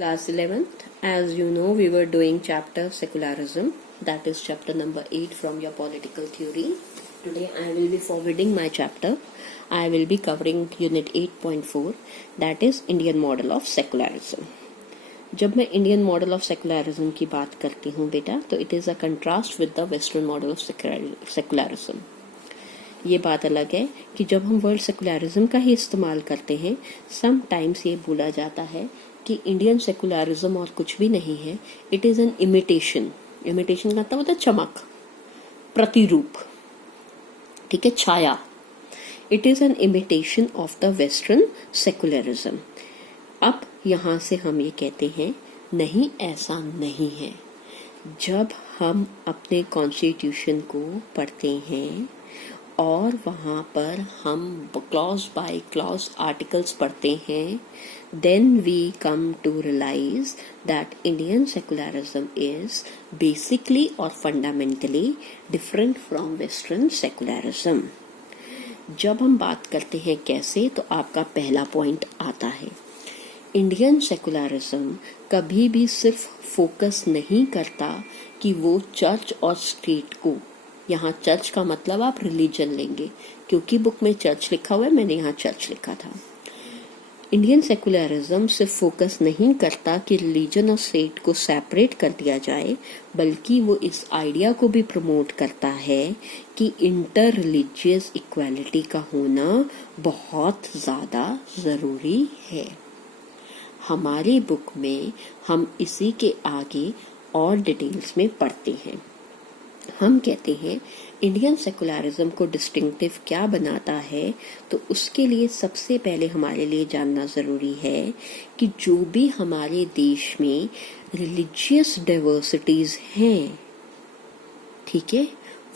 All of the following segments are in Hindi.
Class 11th, as you know, we were doing chapter Secularism, that is chapter number 8 from your political theory. Today I will be forwarding my chapter. I will be covering unit 8.4, that is Indian model of secularism. जब मैं इंडियन मॉडल ऑफ सेकुलरिज्म की बात करती हूँ बेटा, तो it is a contrast with the western model of secularism. ये बात अलग है कि जब हम वर्ड सेकुलरिज्म का ही इस्तेमाल करते हैं, समटाइम्स ये बोला जाता है कि इंडियन सेकुलरिज्म और कुछ भी नहीं है, it is an imitation. Imitation का मतलब चमक, प्रतिरूप, ठीक है, छाया. It is an imitation of the western secularism. अब यहाँ से हम ये कहते हैं नहीं, ऐसा नहीं है. जब हम अपने कॉन्स्टिट्यूशन को पढ़ते हैं और वहाँ पर हम क्लॉज बाय क्लॉज आर्टिकल्स पढ़ते हैं, then we come to realize that Indian secularism is basically or fundamentally different from Western secularism. जब हम बात करते हैं कैसे, तो आपका पहला पॉइंट आता है. इंडियन सेकुलरिज्म कभी भी सिर्फ फोकस नहीं करता कि वो चर्च और स्टेट को, यहाँ चर्च का मतलब आप रिलीजन लेंगे क्योंकि बुक में चर्च लिखा हुआ है, मैंने यहाँ चर्च लिखा था. इंडियन सेकुलरिज्म सिर्फ फोकस नहीं करता कि रिलीजन और स्टेट को सेपरेट कर दिया जाए, बल्कि वो इस आइडिया को भी प्रमोट करता है कि इंटर रिलीजियस इक्वालिटी का होना बहुत ज़्यादा ज़रूरी है. हमारी बुक में हम इसी के आगे और डिटेल्स में पढ़ते हैं. हम कहते हैं इंडियन सेकुलरिज्म को डिस्टिंक्टिव क्या बनाता है, तो उसके लिए सबसे पहले हमारे लिए जानना ज़रूरी है कि जो भी हमारे देश में रिलीजियस डाइवर्सिटीज़ हैं, ठीक है,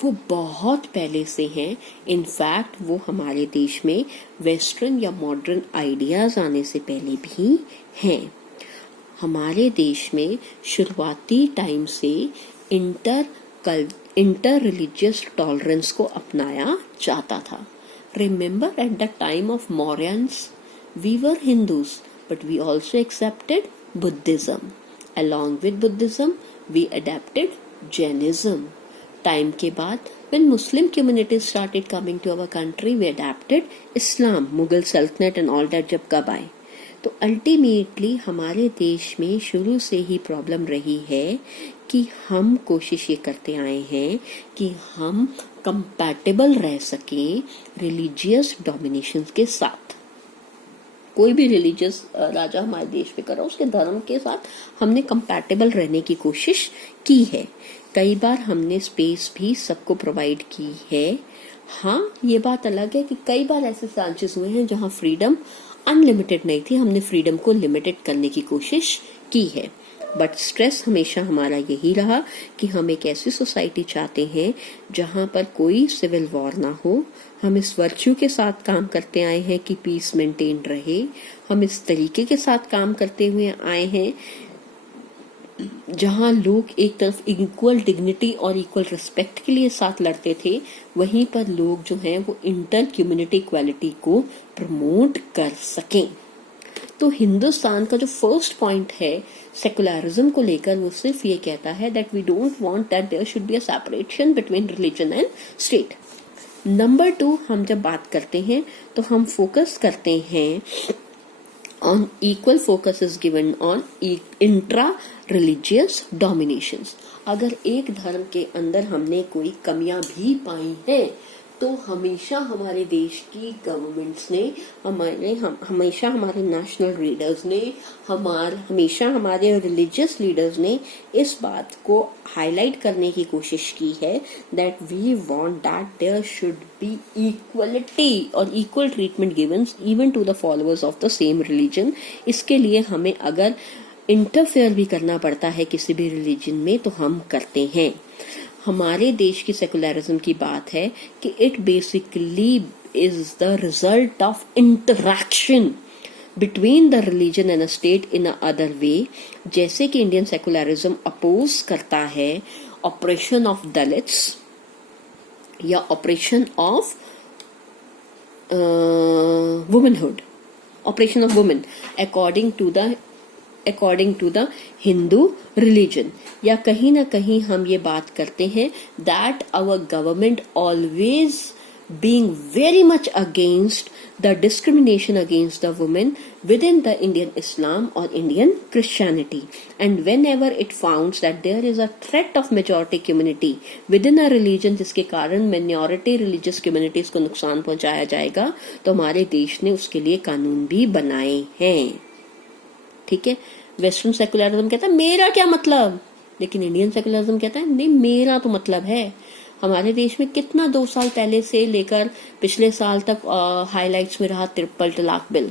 वो बहुत पहले से हैं. इनफैक्ट वो हमारे देश में वेस्टर्न या मॉडर्न आइडियाज़ आने से पहले भी हैं. हमारे देश में शुरुआती टाइम से इंटर रिलीजियस टॉलरेंस को अपनाया जाता था. Remember at the time of Mauryans we were Hindus but we also accepted Buddhism. Along with Buddhism we adapted Jainism. Time के बाद when Muslim communities started coming to our country, we adapted Islam. Mughal सल्तनत and all that जब कब आए, तो अल्टीमेटली हमारे देश में शुरू से ही प्रॉब्लम रही है कि हम कोशिश ये करते आए हैं कि हम कंपैटिबल रह सकें रिलीजियस डोमिनेशन के साथ. कोई भी रिलीजियस राजा हमारे देश पे करा, उसके धर्म के साथ हमने कंपैटिबल रहने की कोशिश की है. कई बार हमने स्पेस भी सबको प्रोवाइड की है. हाँ, ये बात अलग है कि कई बार ऐसे चांसेस हुए हैं जहाँ फ्रीडम अनलिमिटेड नहीं थी, हमने फ्रीडम को लिमिटेड करने की कोशिश की है. बट स्ट्रेस हमेशा हमारा यही रहा कि हम एक ऐसी सोसाइटी चाहते हैं जहाँ पर कोई सिविल वॉर ना हो. हम इस वर्च्यू के साथ काम करते आए हैं कि पीस मेंटेन रहे. हम इस तरीके के साथ काम करते हुए आए हैं जहाँ लोग एक तरफ इक्वल डिग्निटी और इक्वल रिस्पेक्ट के लिए साथ लड़ते थे, वहीं पर लोग जो हैं वो इंटर कम्युनिटी इक्वालिटी को प्रमोट कर सकें. तो हिंदुस्तान का जो फर्स्ट पॉइंट है सेकुलरिज्म को लेकर, वो सिर्फ ये कहता है that we don't want that there should be a separation between religion and state. Number 2, हम जब बात करते हैं तो हम फोकस करते हैं on equal focus is given on intra-religious dominations. अगर एक धर्म के अंदर हमने कोई कमियां भी पाई हैं, तो हमेशा हमारे देश की गवर्नमेंट्स ने, हमेशा हमारे नेशनल लीडर्स ने, हमेशा हमारे रिलीजियस लीडर्स ने इस बात को हाईलाइट करने की कोशिश की है that we want that there should be equality और equal treatment given even to the followers of the same religion. इसके लिए हमें अगर इंटरफेयर भी करना पड़ता है किसी भी रिलीजन में, तो हम करते हैं. हमारे देश की सेकुलरिज्म की बात है कि it basically is the result of interaction between the religion and a state in a other way. जैसे कि इंडियन सेकुलरिज्म अपोज करता है ऑपरेशन ऑफ दलित्स या oppression of womanhood, oppression of women according to the according to the Hindu religion. या कहीं ना कहीं हम ये बात करते हैं that our government always being very much against the discrimination against the women within the Indian Islam or Indian Christianity, and whenever it founds that there is a threat of majority community within a religion जिसके कारण minority religious communities को नुकसान पहुंचाया जाएगा, तो हमारे देश ने उसके लिए कानून भी बनाए हैं. ठीक है. वेस्टर्न सेकुलरिज्म कहता है मेरा क्या मतलब, लेकिन इंडियन सेकुलरिज्म कहता है नहीं मेरा तो मतलब है. हमारे देश में कितना 2 साल पहले से लेकर पिछले साल तक हाईलाइट्स में रहा ट्रिपल तलाक बिल.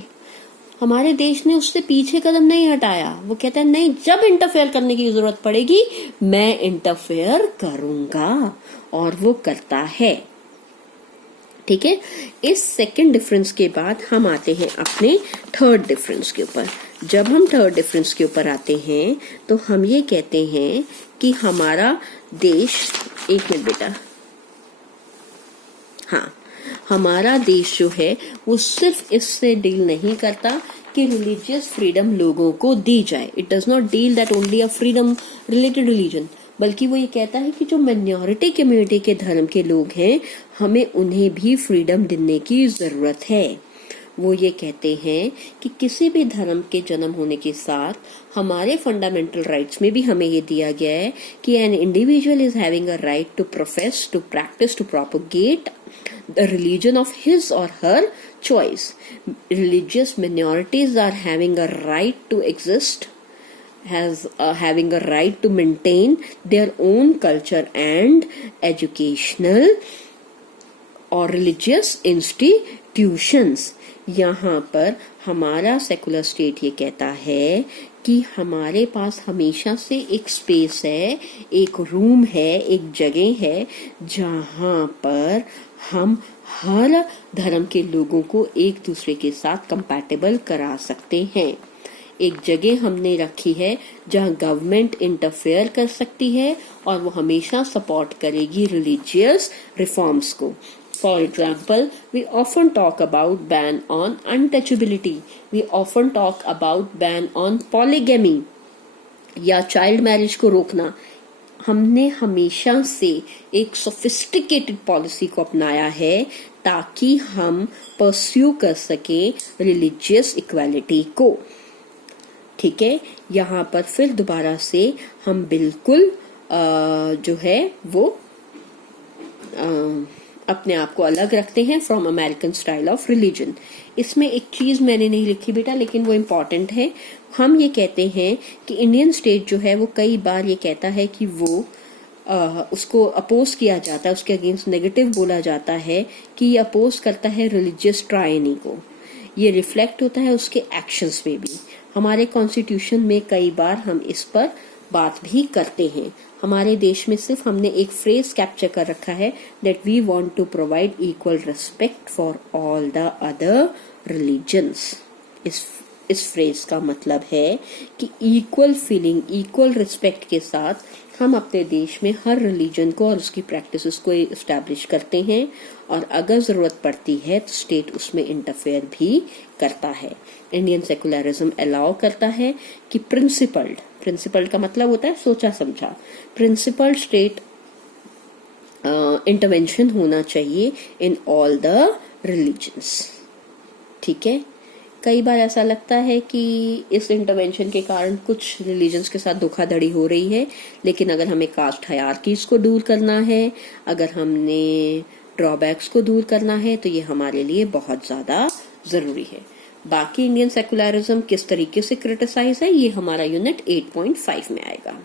हमारे देश ने उससे पीछे कदम नहीं हटाया. वो कहता है नहीं, जब इंटरफेयर करने की जरूरत पड़ेगी मैं इंटरफेयर करूंगा, और वो करता है. ठीक है. इस सेकंड डिफरेंस के बाद हम आते हैं अपने थर्ड डिफरेंस के ऊपर. जब हम थर्ड डिफरेंस के ऊपर आते हैं तो हम ये कहते हैं कि हमारा देश, एक मिनट बेटा, हाँ, हमारा देश जो है वो सिर्फ इससे डील नहीं करता कि रिलीजियस फ्रीडम लोगों को दी जाए. It does not deal that only a freedom related religion, बल्कि वो ये कहता है कि जो माइनॉरिटी कम्युनिटी के धर्म के लोग हैं हमें उन्हें भी फ्रीडम देने की जरूरत है. वो ये कहते हैं कि किसी भी धर्म के जन्म होने के साथ हमारे फंडामेंटल राइट्स में भी हमें ये दिया गया है कि an individual is having a right to profess, to practise, to propagate the religion of his और her choice. Religious minorities are having a right to exist, having a right to maintain their own culture and educational or religious institutions. यहाँ पर हमारा सेकुलर स्टेट ये कहता है कि हमारे पास हमेशा से एक स्पेस है, एक रूम है, एक जगह है जहाँ पर हम हर धर्म के लोगों को एक दूसरे के साथ कंपैटिबल करा सकते हैं. एक जगह हमने रखी है जहाँ गवर्नमेंट इंटरफेयर कर सकती है और वो हमेशा सपोर्ट करेगी रिलीजियस रिफॉर्म्स को. For example, we often talk about ban on untouchability. We often talk about ban on polygamy या चाइल्ड मैरिज को रोकना. हमने हमेशा से एक सोफिस्टिकेटेड पॉलिसी को अपनाया है ताकि हम परस्यू कर सके रिलीजियस इक्वालिटी को. ठीक है. यहाँ पर फिर दोबारा से हम बिल्कुल जो है वो अपने आप को अलग रखते हैं from American style of religion. इसमें एक चीज मैंने नहीं लिखी बेटा, लेकिन वो इम्पोर्टेंट है. हम ये कहते हैं कि इंडियन स्टेट जो है वो कई बार ये कहता है कि वो उसको अपोज किया जाता है, उसके अगेंस्ट नेगेटिव बोला जाता है कि ये अपोज करता है रिलीजियस ट्रायनी को. ये रिफ्लेक्ट होता है उसके एक्शंस में भी. हमारे कॉन्स्टिट्यूशन में कई बार हम इस पर बात भी करते हैं. हमारे देश में सिर्फ हमने एक फ्रेज कैप्चर कर रखा है that we want to provide equal respect for all the other religions. इस फ्रेज का मतलब है कि इक्वल फीलिंग, इक्वल रिस्पेक्ट के साथ हम अपने देश में हर रिलीजन को और उसकी प्रैक्टिसेस को एस्टैब्लिश करते हैं, और अगर जरूरत पड़ती है तो स्टेट उसमें इंटरफेयर भी करता है. इंडियन सेकुलरिज्म अलाउ करता है कि प्रिंसिपल्ड का मतलब होता है सोचा समझा. प्रिंसिपल्ड स्टेट इंटरवेंशन होना चाहिए इन ऑल द रिलीजन्स. ठीक है. कई बार ऐसा लगता है कि इस इंटरवेंशन के कारण कुछ रिलीजन्स के साथ धोखाधड़ी हो रही है, लेकिन अगर हमें कास्ट हायरार्कीज को दूर करना है, अगर हमने ड्रॉबैक्स को दूर करना है, तो ये हमारे लिए बहुत ज्यादा जरूरी है. बाकी इंडियन सेकुलरिज्म किस तरीके से क्रिटिसाइज है ये हमारा यूनिट 8.5 में आएगा.